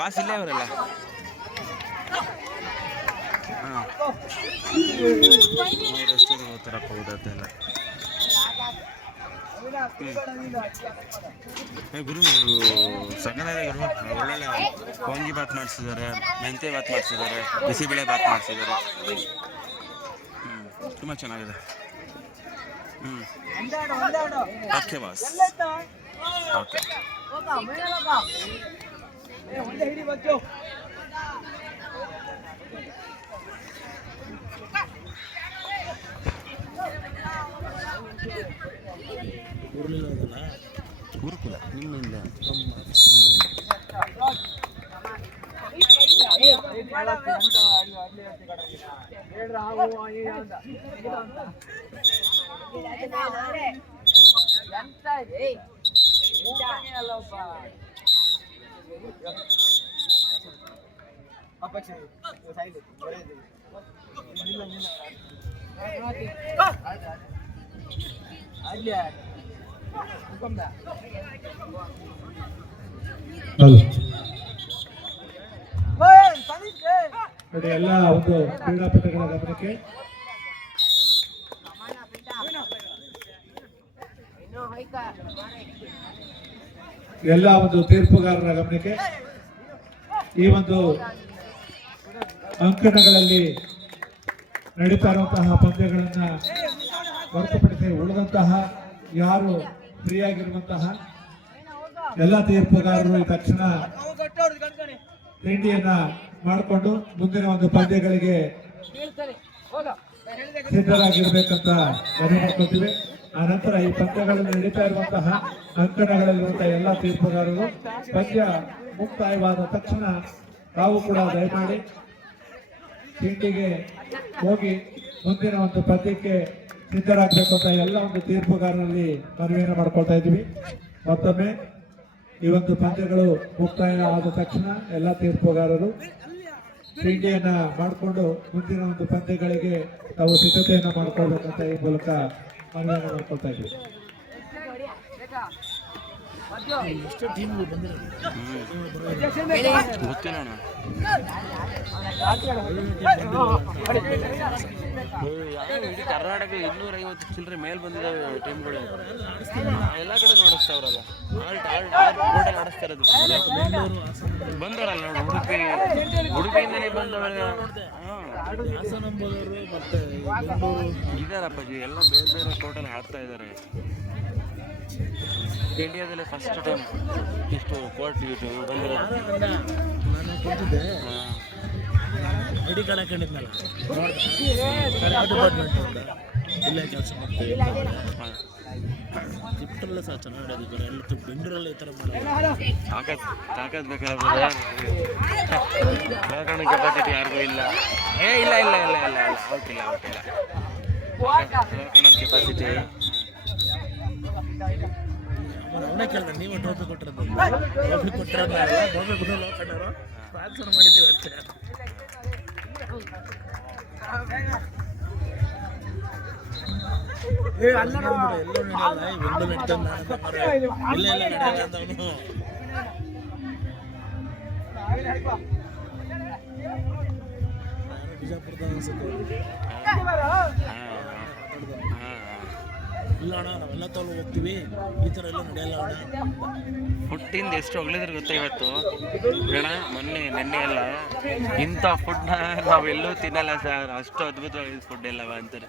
Boss ಇಲ್ಲೇ ಅವರಲ್ಲ. ಹಾಂ ಅವ್ರು ಸಕ್ಕತ್ತಾಗಿದೆ ಗುರು ಒಳ್ಳೊಳ್ಳೆ ವಂಗಿ ಬಾತ್ ಮಾಡಿಸಿದ್ದಾರೆ ಮೆಂತೆ ಬಾತ್ ಮಾಡಿಸಿದ್ದಾರೆ, ಬಿಸಿಬೇಳೆ ಬಾತ್ ಮಾಡಿಸಿದ್ದಾರೆ. ಹ್ಞೂ ತುಂಬ ಚೆನ್ನಾಗಿದೆ. ಹ್ಞೂ ಓಕೆ ಬಾಸ್. ಓಕೆ. ஊருக்குள்ள மீன் இல்லை ఎంత ಎಲ್ಲ ಒಂದು ಕ್ರೀಡಾಪಟುಗಳ ಗಮನಕ್ಕೆ ಎಲ್ಲ ಒಂದು ತೀರ್ಪುಗಾರರ ಗಮನಕ್ಕೆ ಈ ಒಂದು ಅಂಕಣಗಳಲ್ಲಿ ನಡೀತಾ ಇರುವಂತಹ ಪಂದ್ಯಗಳನ್ನ ಹೊರತುಪಡಿಸಿ ಉಳಿದಂತಹ ಯಾರು ಫ್ರೀ ಆಗಿರುವಂತಹ ಎಲ್ಲ ತೀರ್ಪುಗಾರರು ತಕ್ಷಣ ತಿಂಡಿಯನ್ನ ಮಾಡಿಕೊಂಡು ಮುಂದಿನ ಒಂದು ಪಂದ್ಯಗಳಿಗೆ ಸಿದ್ಧರಾಗಿರ್ಬೇಕಂತ ಮನವಿ ಮಾಡ್ಕೊಳ್ತೀವಿ. ಆ ನಂತರ ಈ ಪಂದ್ಯಗಳಲ್ಲಿ ನಡೀತಾ ಇರುವಂತಹ ಅಂಕಣಗಳಲ್ಲಿರುವಂತಹ ಎಲ್ಲ ತೀರ್ಪುಗಾರರು ಪಂದ್ಯ ಮುಕ್ತಾಯವಾದ ತಕ್ಷಣ ತಾವು ಕೂಡ ದಯಮಾಡಿ ತಿಂಡಿಗೆ ಹೋಗಿ ಮುಂದಿನ ಒಂದು ಪದ್ಯಕ್ಕೆ ಸಿದ್ಧರಾಗಬೇಕು ಅಂತ ಎಲ್ಲ ಒಂದು ತೀರ್ಪುಗಾರರಲ್ಲಿ ಮನವಿಯನ್ನು ಮಾಡ್ಕೊಳ್ತಾ ಇದ್ದೀವಿ. ಮತ್ತೊಮ್ಮೆ ಈ ಒಂದು ಪಂದ್ಯಗಳು ಮುಕ್ತಾಯ ಆದ ತಕ್ಷಣ ಎಲ್ಲ ತೀರ್ಪುಗಾರರು ತಿಂಡಿಯನ್ನ ಮಾಡಿಕೊಂಡು ಮುಂದಿನ ಒಂದು ಪಂದ್ಯಗಳಿಗೆ ತಾವು ಸಿದ್ಧತೆಯನ್ನು ಮಾಡ್ಕೊಳ್ಬೇಕಂತ ಈ ಮೂಲಕ ಮನವಿಯನ್ನು ಮಾಡ್ಕೊಳ್ತಾ ಇದ್ವಿ ಕರ್ನಾಟಕ ಇನ್ನೂರ ಐವತ್ತು ಚಿಲ್ಲರೆ ಮೇಲ್ ಬಂದಿದ್ದಾವೆ ಟೀಮ್ಗಳು ಎಲ್ಲ ಕಡೆ ನೋಡಿಸ್ತಾವ್ರಲ್ಲ ಆಲ್ಟ್ ಆಲ್ಟ್ ಬಂದವರಲ್ಲ ಉಡುಪಿ ಉಡುಪಿಯಿಂದಲೇ ಇದಾರಪ್ಪಾಜಿ ಎಲ್ಲ ಬೇರೆ ಬೇರೆ ಟೋಟಲ್ ಆಡ್ತಾ ಇದ್ದಾರೆ ಇಂಡಿಯಾದಲ್ಲೇ ಫಸ್ಟ್ ಟೈಮ್ ಇಷ್ಟು ಕೋರ್ಟ್ ಇದು ಬಂದಿರೋದು. ನಾನು ಕೂತಿದ್ದೆ ಹಾಂ. ಐಡಿ ಕಾರ್ಡ್ ಹಾಕೊಂಡಿದ್ನಲ್ಲ ಡಿಪಾರ್ಟ್ಮೆಂಟ್ ಇಲ್ಲೇ ಕೆಲಸ ಮಾಡ್ತೀವಿ ಹಾಂ. ತಿಪ್ಪರಲ್ಲೇ ಸಹ ಚೆನ್ನಾಗಿ ನಡೆದಿದ್ದಾರೆ ಎಲ್ಲ ಬೆಂಗಳೂರಲ್ಲಿ ಈ ಥರ ಮಾಡೋದು ತಾಕತ್ ತಾಕತ್ ಬೆಳಕಣ್ಣ ಕೆಪಾಸಿಟಿ ಯಾರಿಗೂ ಇಲ್ಲ. ಏ ಇಲ್ಲ ಇಲ್ಲ ಇಲ್ಲ ಇಲ್ಲ ಇಲ್ಲ ಔಟ್ ಇಲ್ಲ ಔಟ್ ಇಲ್ಲ. ಬೆಳಕಣ್ಣನ ಕೆಪಾಸಿಟಿ ಅವನೇ ಕೇಳಿದೆ ನೀವು ಟ್ರೋಫಿ ಕೊಟ್ಟಿರೋದು. ಟ್ರೋಫಿ ಕೊಟ್ಟಿರೋದು ಟ್ರೋಫಿ ಬಿಟ್ಟು ನೋಡ್ಕೊಂಡವರು ಸ್ಪಾನ್ಸರ್ ಮಾಡಿದ್ದೀವಿ ಅಷ್ಟೇ. ಬಿಜಾಪುರದ ಅನ್ಸುತ್ತೆ ಇಲ್ಲ ಅಣ್ಣ, ನಾವೆಲ್ಲ ತಗೊಳ್ಳೋ ಹೋಗ್ತೀವಿ. ಈ ಥರ ಎಲ್ಲ ನಡೆಯಲ್ಲ ಅಣ್ಣ. ಫುಡ್ಡಿಂದ ಎಷ್ಟು ಹೊಗಳಿದ್ರೆ ಗೊತ್ತಾ ಇವತ್ತು? ಅಣ್ಣ, ಮೊನ್ನೆ, ನೆನ್ನೆ ಎಲ್ಲ. ಇಂಥ ಫುಡ್ನ ನಾವೆಲ್ಲೂ ತಿನ್ನಲ್ಲ ಸರ್. ಅಷ್ಟು ಅದ್ಭುತವಾಗಿದೆ ಫುಡ್ ಎಲ್ಲವ ಅಂತಾರೆ.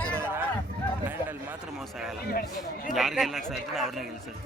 ಹ್ಯಾಂಡಲ್ ಮಾತ್ರ ಮೋಸ ಆಗಲ್ಲ. ಯಾರು ಗೆಲ್ಲಕ್ಕೆ ಸಾಧ್ಯ ಅವ್ರನ್ನ ಗೆಲ್ಸೋದು